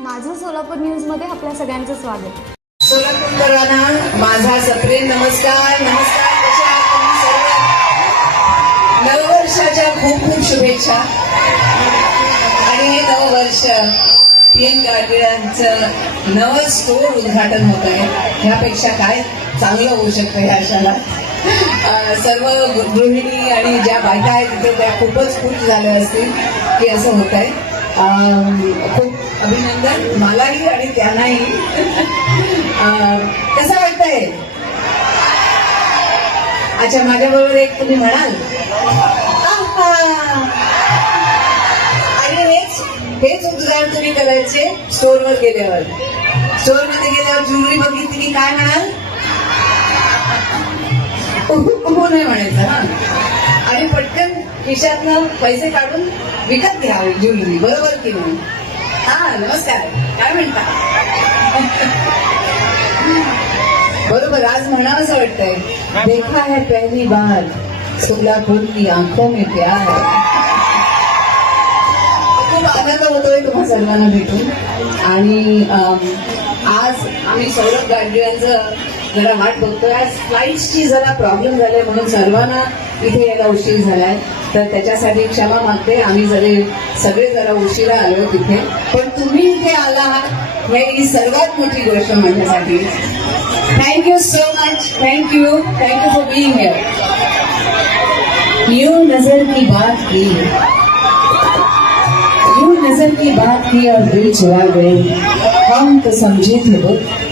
माझं सोलापूर न्यूजमध्ये आपल्या सगळ्यांचं स्वागत. सोलापूरकरांना माझा सप्रेम नमस्कार नमस्कार नववर्षाच्या खूप खूप शुभेच्छा. आणि हे नववर्ष पी एन गाडगिळांचं नवं स्टोर उद्घाटन होत आहे. ह्यापेक्षा काय चांगलं होऊ शकतं ह्या सर्व गृहिणी आणि ज्या बायका आहेत तिथे त्या खूपच खुश झाल्या असतील की असं होत आहे. खूप अभिनंदन. मलाही आणि त्यांनाही. कसं वाटतंय? अच्छा माझ्या बरोबर एक तुम्ही म्हणाल. आणि हेच हेच उद्गार तुम्ही करायचे स्टोरवर गेल्यावर. स्टोरमध्ये गेल्यावर ज्वेलरी बघितली की काय म्हणाल? उहू, नाही म्हणायचं हा. आणि पटकन खिशातनं पैसे काढून विकत घ्यावी ज्वेलरी बरोबर की नाही? हा नमस्कार. काय म्हणता? बरोबर आज म्हणावं असं वाटतंय. देखा है पहली बार सोलापूर की आंखों में प्यार खूप आनंद होतोय तुम्हा सर्वांना भेटून. आणि आज आम्ही सौरभ गाडगिळांचं जरा वाट बघतोय. आज फ्लाईट्सची जरा प्रॉब्लेम झाले म्हणून सर्वांना इथे यायला उशीर झालाय. तर त्याच्यासाठी क्षमा मागते. आम्ही जरी सगळे जरा उशिरा आलो तिथे. पण तुम्ही इथे आला आहात हे ही सर्वात मोठी गोष्ट माझ्यासाठी. Thank you so much thank you thank you for being here you नजर की बात की. यू नजर की बात की और दिल चुरा गए. हम तो समझे थे